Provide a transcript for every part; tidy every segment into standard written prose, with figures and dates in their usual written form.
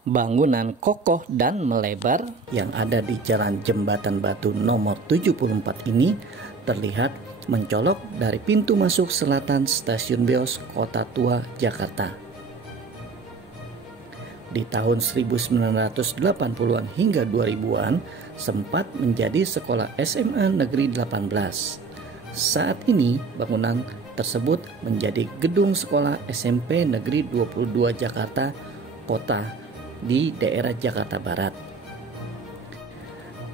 Bangunan kokoh dan melebar yang ada di Jalan Jembatan Batu nomor 74 ini terlihat mencolok dari pintu masuk selatan Stasiun Beos Kota Tua, Jakarta. Di tahun 1980-an hingga 2000-an sempat menjadi sekolah SMA Negeri 18. Saat ini bangunan tersebut menjadi gedung sekolah SMP Negeri 22 Jakarta Kota di daerah Jakarta Barat.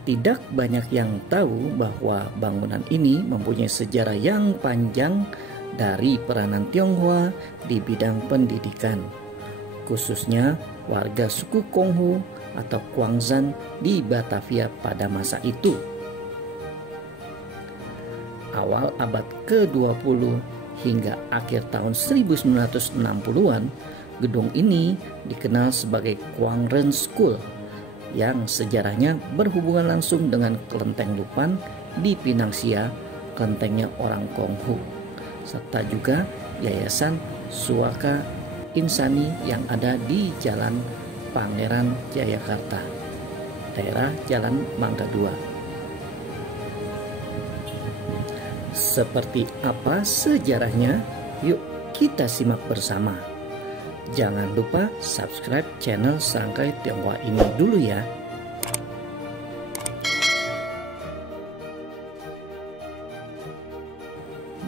Tidak banyak yang tahu bahwa bangunan ini mempunyai sejarah yang panjang dari peranan Tionghoa di bidang pendidikan, khususnya warga suku Konghu atau Kwangzan di Batavia pada masa itu. Awal abad ke-20 hingga akhir tahun 1960-an, gedung ini dikenal sebagai Kwangren School yang sejarahnya berhubungan langsung dengan Kelenteng Lupan di Pinang Sia, kelentengnya orang Konghu, serta juga Yayasan Suaka Insani yang ada di Jalan Pangeran Jayakarta, daerah Jalan Mangga 2. Seperti apa sejarahnya? Yuk kita simak bersama. Jangan lupa subscribe channel Sangkai Tionghoa ini dulu ya.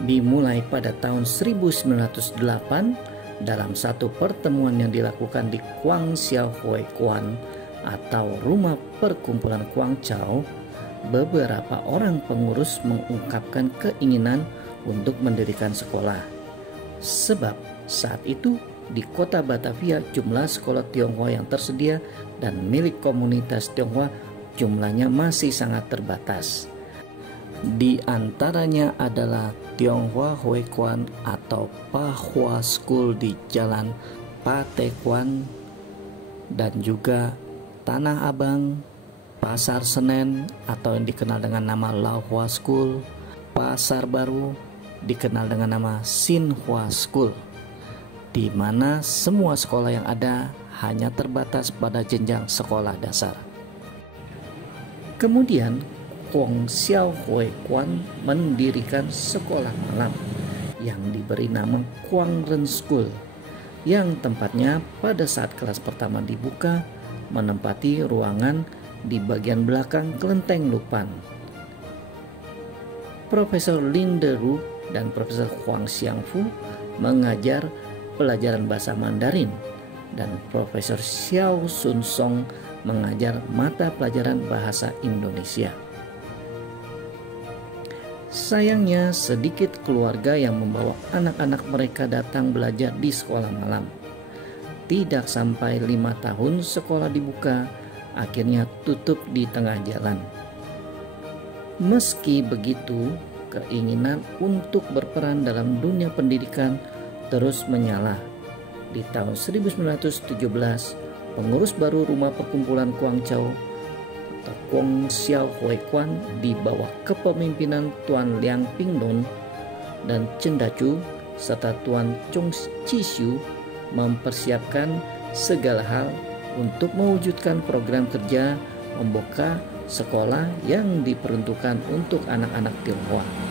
Dimulai pada tahun 1908 dalam satu pertemuan yang dilakukan di Kwang Xiao Hui Kwan atau Rumah Perkumpulan Kwang Chao, beberapa orang pengurus mengungkapkan keinginan untuk mendirikan sekolah. Sebab saat itu di kota Batavia jumlah sekolah Tionghoa yang tersedia dan milik komunitas Tionghoa jumlahnya masih sangat terbatas. Di antaranya adalah Tionghoa Hui Kwan atau Pahua School di Jalan Patequan dan juga Tanah Abang, Pasar Senen atau yang dikenal dengan nama Lauhua School, Pasar Baru dikenal dengan nama Sinhua School, di mana semua sekolah yang ada hanya terbatas pada jenjang sekolah dasar. Kemudian Kwang Xiao Hui Kwan mendirikan sekolah malam yang diberi nama Kwangren School, yang tempatnya pada saat kelas pertama dibuka menempati ruangan di bagian belakang Kelenteng Lupan. Profesor Lin De Ru dan Profesor Huang Xiangfu mengajar pelajaran bahasa Mandarin dan Profesor Xiao Sun Song mengajar mata pelajaran bahasa Indonesia. Sayangnya sedikit keluarga yang membawa anak-anak mereka datang belajar di sekolah malam. Tidak sampai 5 tahun sekolah dibuka, akhirnya tutup di tengah jalan. Meski begitu, keinginan untuk berperan dalam dunia pendidikan terus menyala. Di tahun 1917, pengurus baru Rumah Perkumpulan Kwang Chao atau Kwang Xiao Hui Kwan di bawah kepemimpinan Tuan Liang Pingnon dan Chen Dachu serta Tuan Chung Chishu mempersiapkan segala hal untuk mewujudkan program kerja membuka sekolah yang diperuntukkan untuk anak-anak Tionghoa.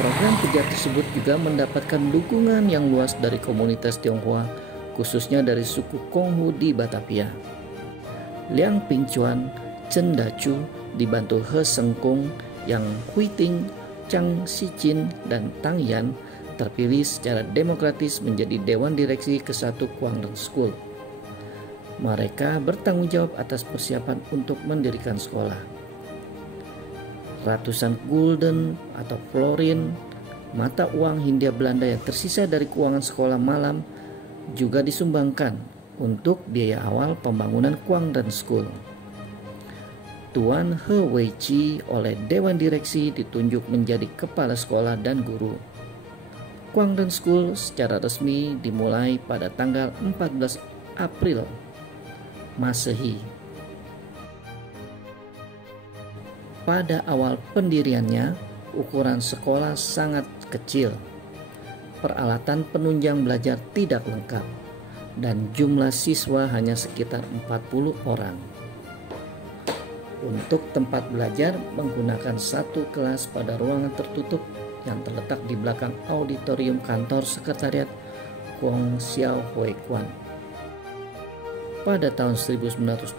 Program kerja tersebut juga mendapatkan dukungan yang luas dari komunitas Tionghoa, khususnya dari suku Konghu di Batavia. Liang Pingchuan, Chen Dachu dibantu He Sengkung, Yang Huiting, Chang Xichin, dan Tang Yan terpilih secara demokratis menjadi Dewan Direksi ke-1 Kwangren School. Mereka bertanggung jawab atas persiapan untuk mendirikan sekolah. Ratusan gulden atau florin, mata uang Hindia Belanda yang tersisa dari keuangan sekolah malam juga disumbangkan untuk biaya awal pembangunan Kwangren School. Tuan He Weiqi oleh Dewan Direksi ditunjuk menjadi kepala sekolah dan guru. Kwangren School secara resmi dimulai pada tanggal 14 April Masehi. Pada awal pendiriannya, ukuran sekolah sangat kecil. Peralatan penunjang belajar tidak lengkap. dan jumlah siswa hanya sekitar 40 orang. Untuk tempat belajar menggunakan satu kelas pada ruangan tertutup yang terletak di belakang auditorium kantor sekretariat Kwang Siao Hoi Kwan. Pada tahun 1925,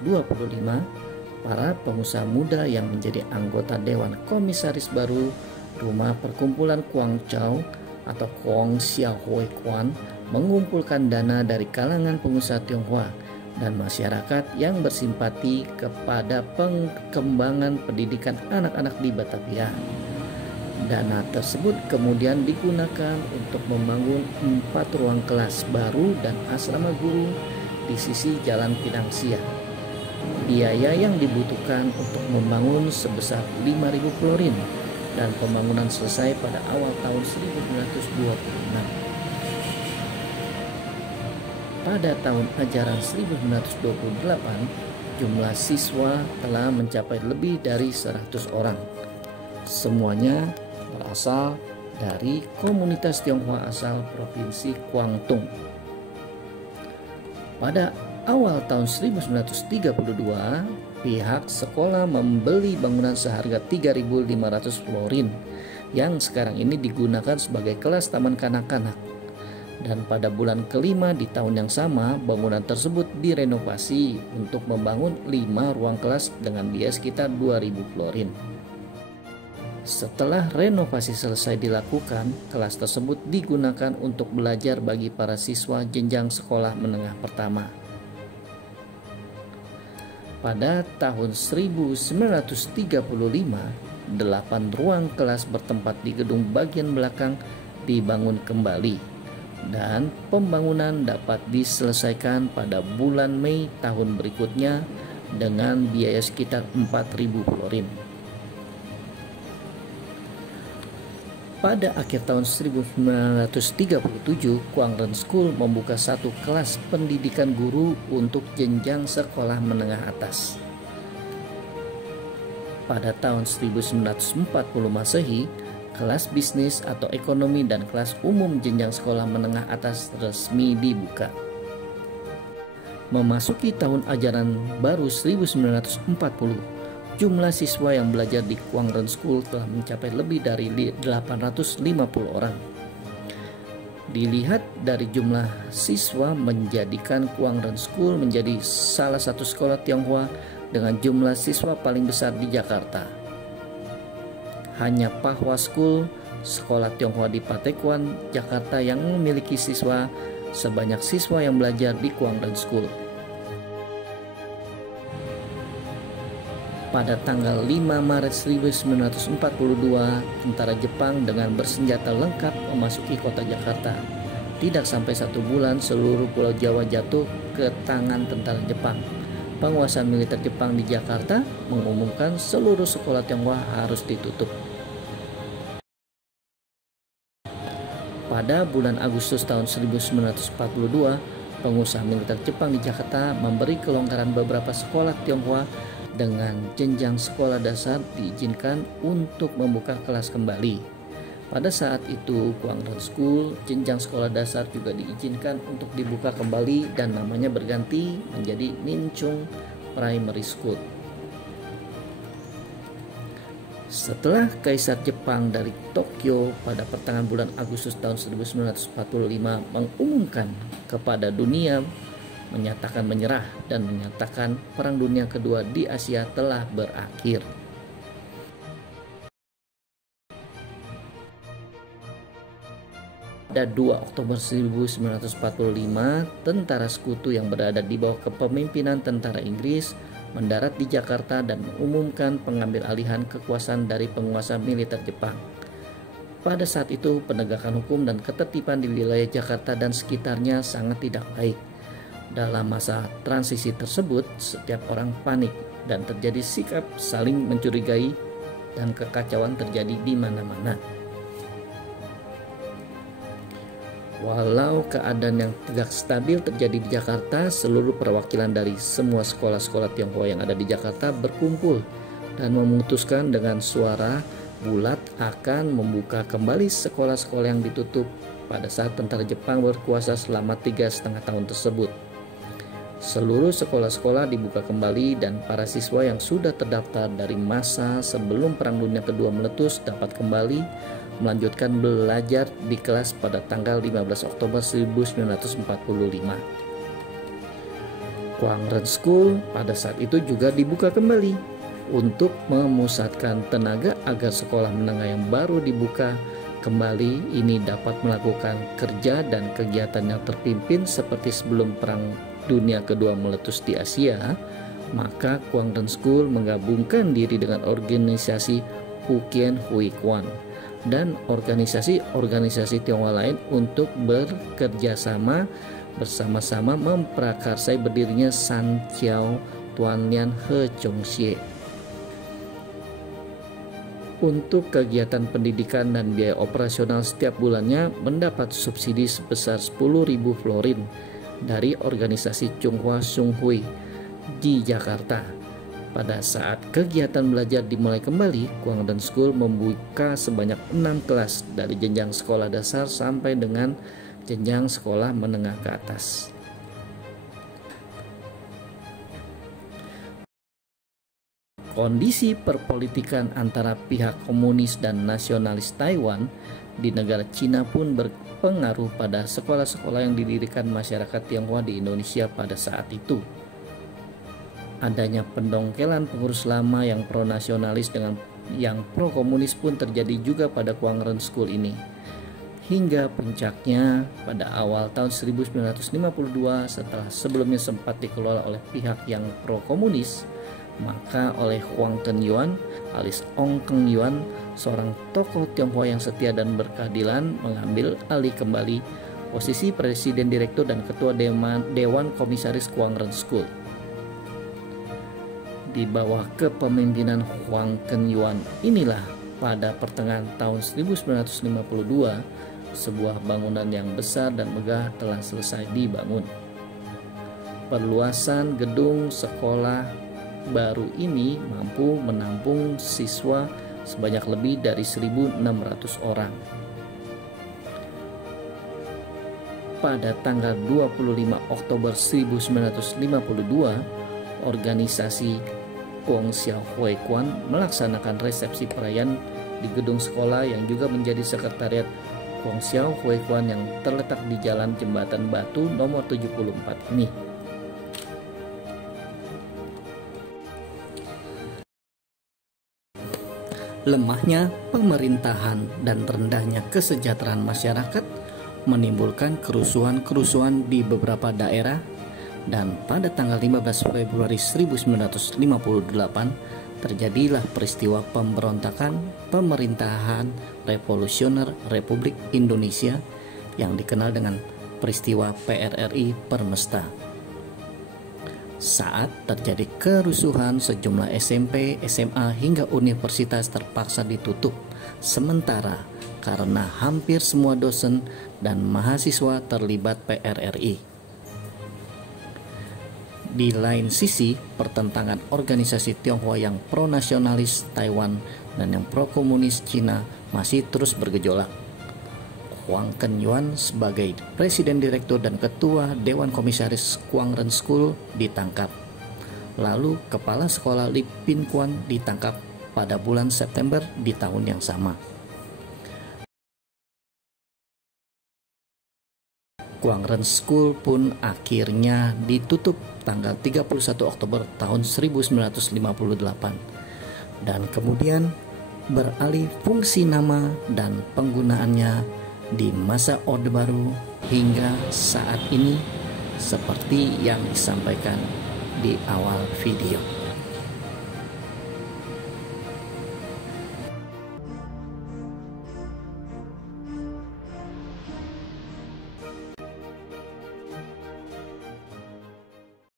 para pengusaha muda yang menjadi anggota Dewan Komisaris baru Rumah Perkumpulan Kwang Chow atau Kwang Siao Hoi Kwan mengumpulkan dana dari kalangan pengusaha Tionghoa dan masyarakat yang bersimpati kepada pengembangan pendidikan anak-anak di Batavia. Dana tersebut kemudian digunakan untuk membangun 4 ruang kelas baru dan asrama guru di sisi Jalan Pinang Sia. Biaya yang dibutuhkan untuk membangun sebesar 5.000 florin dan pembangunan selesai pada awal tahun 1926. Pada tahun ajaran 1928, jumlah siswa telah mencapai lebih dari 100 orang. Semuanya berasal dari komunitas Tionghoa asal Provinsi Guangdong. Pada awal tahun 1932, pihak sekolah membeli bangunan seharga 3.500 florin yang sekarang ini digunakan sebagai kelas taman kanak-kanak. Dan pada bulan kelima di tahun yang sama, bangunan tersebut direnovasi untuk membangun 5 ruang kelas dengan biaya sekitar 2.000 florin. Setelah renovasi selesai dilakukan, kelas tersebut digunakan untuk belajar bagi para siswa jenjang sekolah menengah pertama. Pada tahun 1935, 8 ruang kelas bertempat di gedung bagian belakang dibangun kembali. Dan pembangunan dapat diselesaikan pada bulan Mei tahun berikutnya dengan biaya sekitar 4.000 florin. Pada akhir tahun 1937, Guangren School membuka satu kelas pendidikan guru untuk jenjang sekolah menengah atas. Pada tahun 1940 Masehi, kelas bisnis atau ekonomi dan kelas umum jenjang sekolah menengah atas resmi dibuka. Memasuki tahun ajaran baru 1940, jumlah siswa yang belajar di Guangren School telah mencapai lebih dari 850 orang. Dilihat dari jumlah siswa menjadikan Guangren School menjadi salah satu sekolah Tionghoa dengan jumlah siswa paling besar di Jakarta. Hanya Pahwa School, sekolah Tionghoa di Patekuan, Jakarta yang memiliki siswa sebanyak siswa yang belajar di Guangren School. Pada tanggal 5 Maret 1942, tentara Jepang dengan bersenjata lengkap memasuki kota Jakarta. Tidak sampai 1 bulan, seluruh Pulau Jawa jatuh ke tangan tentara Jepang. Penguasa militer Jepang di Jakarta mengumumkan seluruh sekolah Tionghoa harus ditutup. Pada bulan Agustus tahun 1942, pengusaha militer Jepang di Jakarta memberi kelonggaran beberapa sekolah Tionghoa dengan jenjang sekolah dasar diizinkan untuk membuka kelas kembali. Pada saat itu, Guangren School jenjang sekolah dasar juga diizinkan untuk dibuka kembali dan namanya berganti menjadi Minchung Primary School. Setelah Kaisar Jepang dari Tokyo pada pertengahan bulan Agustus tahun 1945 mengumumkan kepada dunia menyatakan menyerah dan menyatakan Perang Dunia Kedua di Asia telah berakhir. Pada 2 Oktober 1945, tentara sekutu yang berada di bawah kepemimpinan tentara Inggris mendarat di Jakarta dan mengumumkan pengambil alihan kekuasaan dari penguasa militer Jepang. Pada saat itu, penegakan hukum dan ketertiban di wilayah Jakarta dan sekitarnya sangat tidak baik. Dalam masa transisi tersebut, setiap orang panik dan terjadi sikap saling mencurigai dan kekacauan terjadi di mana-mana. Walau keadaan yang tidak stabil terjadi di Jakarta, seluruh perwakilan dari semua sekolah-sekolah Tionghoa yang ada di Jakarta berkumpul dan memutuskan dengan suara bulat akan membuka kembali sekolah-sekolah yang ditutup pada saat tentara Jepang berkuasa selama 3,5 tahun tersebut. Seluruh sekolah-sekolah dibuka kembali dan para siswa yang sudah terdaftar dari masa sebelum Perang Dunia Kedua meletus dapat kembali melanjutkan belajar di kelas pada tanggal 15 Oktober 1945. Kwangren School pada saat itu juga dibuka kembali untuk memusatkan tenaga agar sekolah menengah yang baru dibuka kembali ini dapat melakukan kerja dan kegiatan yang terpimpin seperti sebelum Perang Dunia Kedua meletus di Asia. Maka Kwangren School menggabungkan diri dengan organisasi Hokkien Hui Kwan dan organisasi-organisasi Tionghoa lain untuk bekerja sama bersama-sama memprakarsai berdirinya Sanqiao Tuanlian He Chongxie. Untuk kegiatan pendidikan dan biaya operasional setiap bulannya mendapat subsidi sebesar 10.000 florin dari organisasi Chunghwa Sunghui di Jakarta. Pada saat kegiatan belajar dimulai kembali, Kwangren School membuka sebanyak 6 kelas dari jenjang sekolah dasar sampai dengan jenjang sekolah menengah ke atas. Kondisi perpolitikan antara pihak komunis dan nasionalis Taiwan di negara Cina pun berpengaruh pada sekolah-sekolah yang didirikan masyarakat Tionghoa di Indonesia pada saat itu. Adanya pendongkelan pengurus lama yang pro-nasionalis dengan yang pro-komunis pun terjadi juga pada Kwangren School ini. Hingga puncaknya pada awal tahun 1952 setelah sebelumnya sempat dikelola oleh pihak yang pro-komunis, maka oleh Huang Kenyuan alias Ong Kenyuan, seorang tokoh Tionghoa yang setia dan berkeadilan, mengambil alih kembali posisi presiden direktur dan ketua Dewan Komisaris Kwangren School. Di bawah kepemimpinan Huang Kenyuan inilah pada pertengahan tahun 1952 sebuah bangunan yang besar dan megah telah selesai dibangun. Perluasan gedung sekolah baru ini mampu menampung siswa sebanyak lebih dari 1.600 orang. Pada tanggal 25 Oktober 1952, organisasi Kong Xiao Hui Kwan melaksanakan resepsi perayaan di gedung sekolah yang juga menjadi sekretariat Kong Xiao Hui Kwan yang terletak di Jalan Jembatan Batu nomor 74 ini. Lemahnya pemerintahan dan rendahnya kesejahteraan masyarakat menimbulkan kerusuhan-kerusuhan di beberapa daerah, dan pada tanggal 15 Februari 1958 terjadilah peristiwa pemberontakan pemerintahan revolusioner Republik Indonesia yang dikenal dengan peristiwa PRRI Permesta. Saat terjadi kerusuhan, sejumlah SMP, SMA hingga universitas terpaksa ditutup sementara karena hampir semua dosen dan mahasiswa terlibat PRRI. Di lain sisi, pertentangan organisasi Tionghoa yang pro-nasionalis Taiwan dan yang pro-komunis Cina masih terus bergejolak. Huang Kenyuan sebagai presiden direktur dan ketua Dewan Komisaris Kwangren School ditangkap. Lalu kepala sekolah Li Pin Kwan ditangkap pada bulan September di tahun yang sama. Kwangren School pun akhirnya ditutup tanggal 31 Oktober tahun 1958 dan kemudian beralih fungsi nama dan penggunaannya di masa Orde Baru hingga saat ini seperti yang disampaikan di awal video.